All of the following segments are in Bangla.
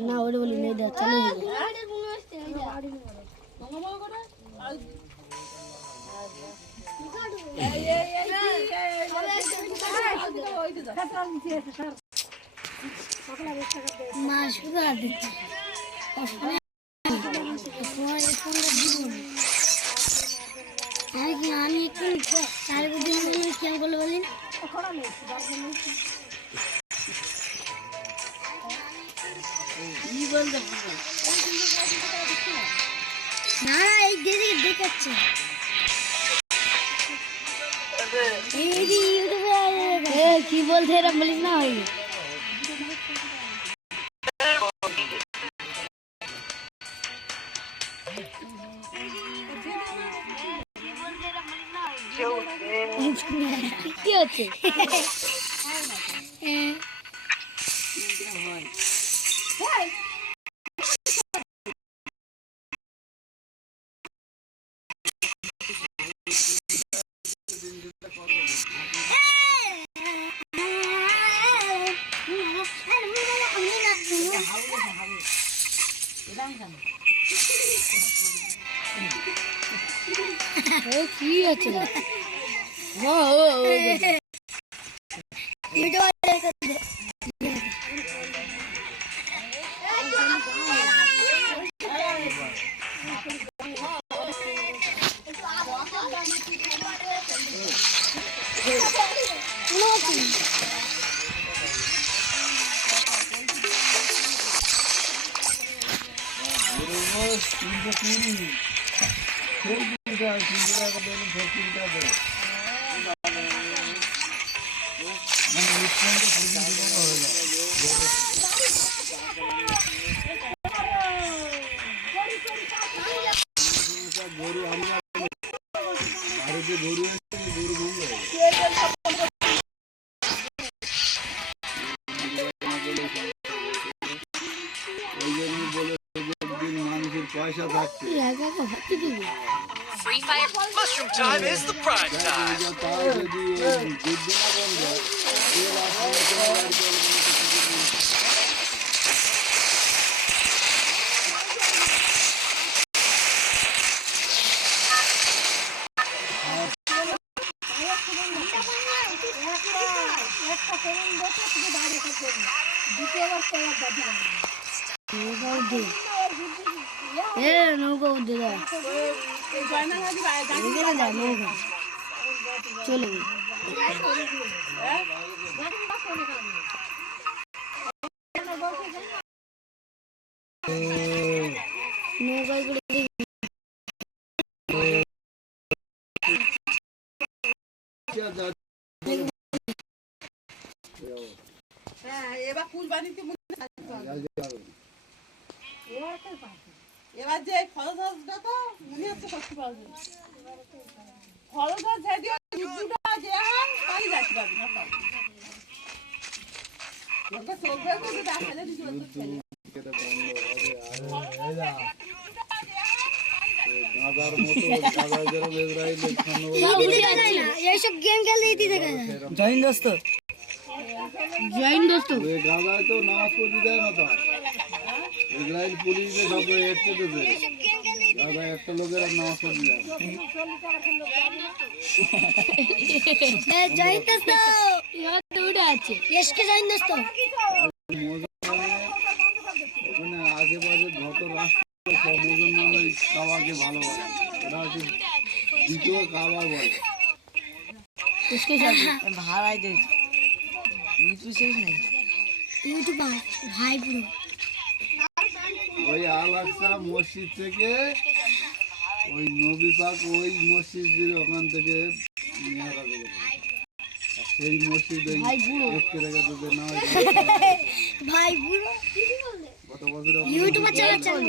না ওরে বলি নেই দে চালু মাছ দিচ্ছে আমি একটু চার দিন কেমন করলে বলেন না এই দিদি দেখাচ্ছে কি বলছে এরা বলিস না হয় কি হচ্ছে কি আছে Free Fire Mushroom Time is the prime time. নৌকা চলে এবার ফুল বানিতে এবার যে ফলগাছটা তো মনে হচ্ছে করতে পারবে ফলগাছ যদি দুটা যে হয় তাই যাচ্ছে পারবে না ওকে চলবে তো দেখালে দিতে বলতে ছেলে গাদার মতো গাদার ইসরায়েল এইসব গেম খেলতে দিতে গেল জয়েন দোস্ত এই গাদায় তো নামাজ পড়তে যায় না তো ইসরায়েল পুলিশে সব এটকে দেবে গাদা একটা লোকের নামাজ পড়তে যায় জয়েন দোস্ত ইয়া দৌড়া আছে এসকে জয়েন দোস্ত ওখানে আশেপাশে যত রাষ্ট্র সব মুসলমান কাবাকে ভালোবাসে এটা হচ্ছে দ্বিতীয় কাবা বলে इसके साथ ভাড়াই দে ইউটিউব শেষ নাই ইউটিউব ভাই পুরো ওই আল আকসা মসজিদ থেকে ওই নবী পাক ওই মসজিদের ওখান থেকে নিয়ে আসা গেছে সেই মসজিদে দেখতে দেখা যাবে না ভাই পুরো কত বছর ইউটিউবে চালাচ্ছেন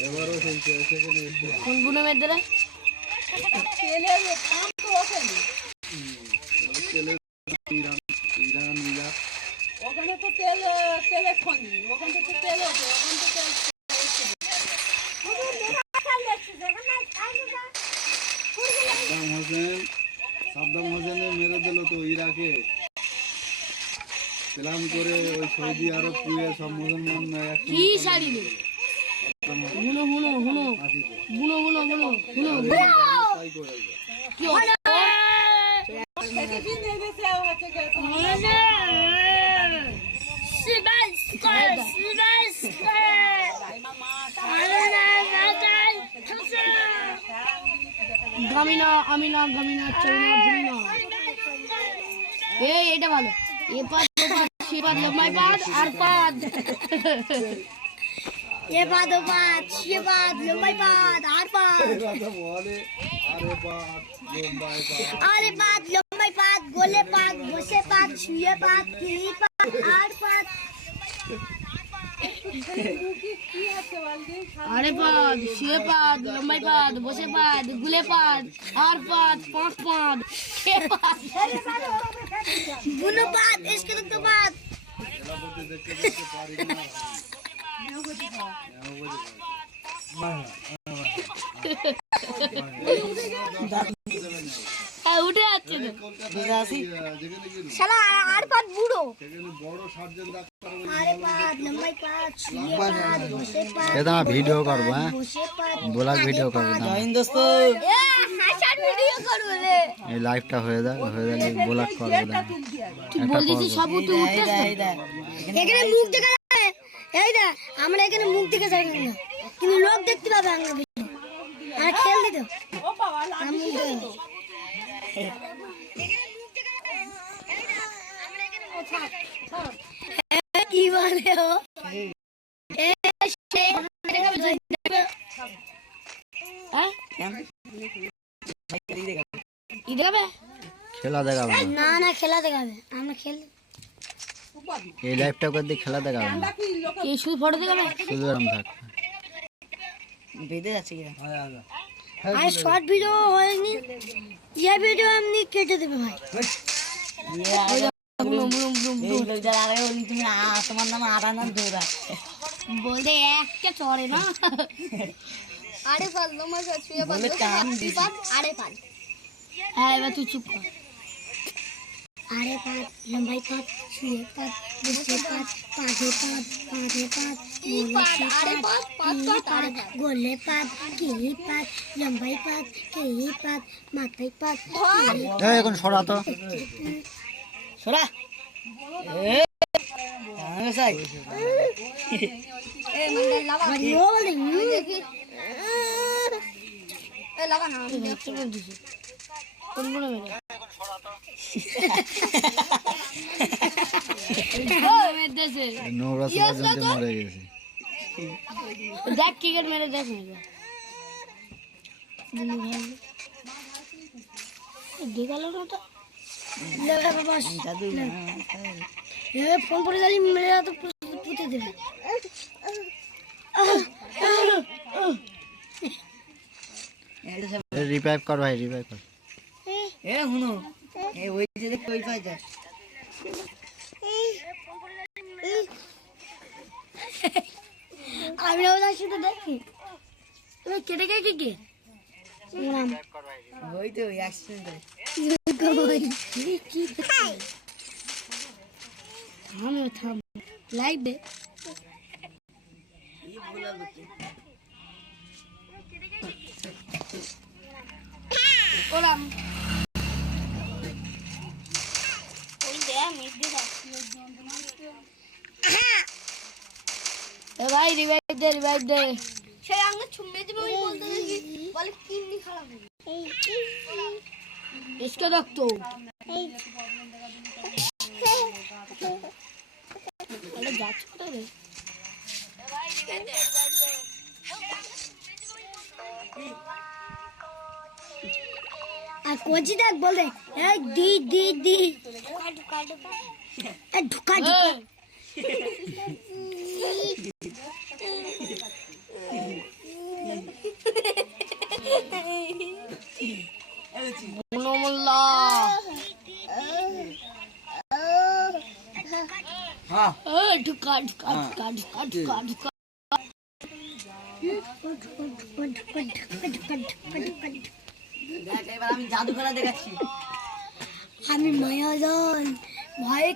এবারও সেই সেখানে কোন বুনে মেয়েদের ছেলে ইরান ইরাক ওখানে তো তেলে খনি ওখানে তো তেল থাকে প্ল্যান করে ওই সৌদি আরব পুয়ে সব মুসলমান কি শাড়ি রে হুনো হুনো হুনো হুনো হুনো হুনো হুনো তাই করে কি হলো গামিনা আমিনা গামিনা চলনা ভুলিনা এই এটা ভালো এ পাদ সে পাদ লম্বাই পাদ আর পাদ এ পাদ ও পাদ সে পাদ লম্বাই পাদ আর পাদ বলে আরে পাদ লম্বাই পাদ গোলে পাদ বসে পাদ শুয়ে পাদ কি পাদ আর পাদ আরে পাদ শুয়ে পাদ লম্বাই পাদ বসে পাদ গুলে পাদ আর পাদ পাঁচ পাদ কে পাদ গুলো পাদ इसके तो पाद দেখতে দেখতে পারি না উঠে যাচ্ছে শালা আর পাদ বুড়ো বড় সার্জন ডাক্তার আরে পাদ লম্বাই পাদ শুয়ে পাদ বসে পাদ এটা ভিডিও করবো হ্যাঁ বসে পাদ ব্লগ ভিডিও করবো না জয়েন দোস্ত এ হাসার ভিডিও করব রে এই লাইভটা হয়ে যাক ব্লগ করবো না তুই বলছিস সব উঠে উঠতেছ এখানে মুখ দেখা যাবে এই দা আমরা এখানে মুখ দেখে যাই না কিন্তু লোক দেখতে পাবে আমরা ভিডিও আর খেল দিত ও বাবা আমি কি বলে ও খেলা দেখাবো না না না খেলা দেখাবে আমরা খেল এই লাইভটা করে দিয়ে খেলা দেখাবো না কি শুধু ফটো দেখাবে শুধু এরম থাকবে বেঁধে যাচ্ছে কিনা আর শর্ট ভিডিও হয়নি এই ভিডিও এমনি কেটে দেবে ভাই এই লোক যারা আগে বলি তুমি তোমার নাম আটা নাম দৌড়া বলতে একটা চড়ে না আরে পাল তোমার সাথে বলে কাম দিছি আরে পাল হ্যাঁ এবার তুই চুপ কর আরে পাল লম্বাই পাল শুয়ে পাল বসে পাল পাঁধে পাল পাঁধে পাল আরে পাল পাল গোলে পাল কি পাল লম্বাই পাল কি পাল মাথায় পাল এই এখন সরা তো সোরা এ আমি সাই এ মন্ডল লাগা বলে দেখি এ লাগা না দেখতে বলছিস কোন কোন মেরে নোংরা পর্যন্ত মরে গেছে দেখ ক্রিকেট মেরে দেখ দেখালো না তো লেখা বাবা জাদু এ ফোন করে যালি মেরে তো পুঁতে দেবে রিভাইভ কর ভাই রিভাইভ কর এ হুনো এ ওই যে কই পাই যায় আমি ওটা শুধু দেখি তুমি কেটে কে কে ওই তো অ্যাক্সিডেন্ট থাম লাইক দে ওরাম ভাই রিভাইভ দে সেই আঙে ছুমে দিবে ওই বলতে দেখি বলে কিডনি খারাপ হবে इसका देख तो अरे जाच कर रे आ कोची देख बोल दे ए दी ए ढुका এবার আমি জাদু খেলা দেখাচ্ছি আমি মহাজন ভয়ে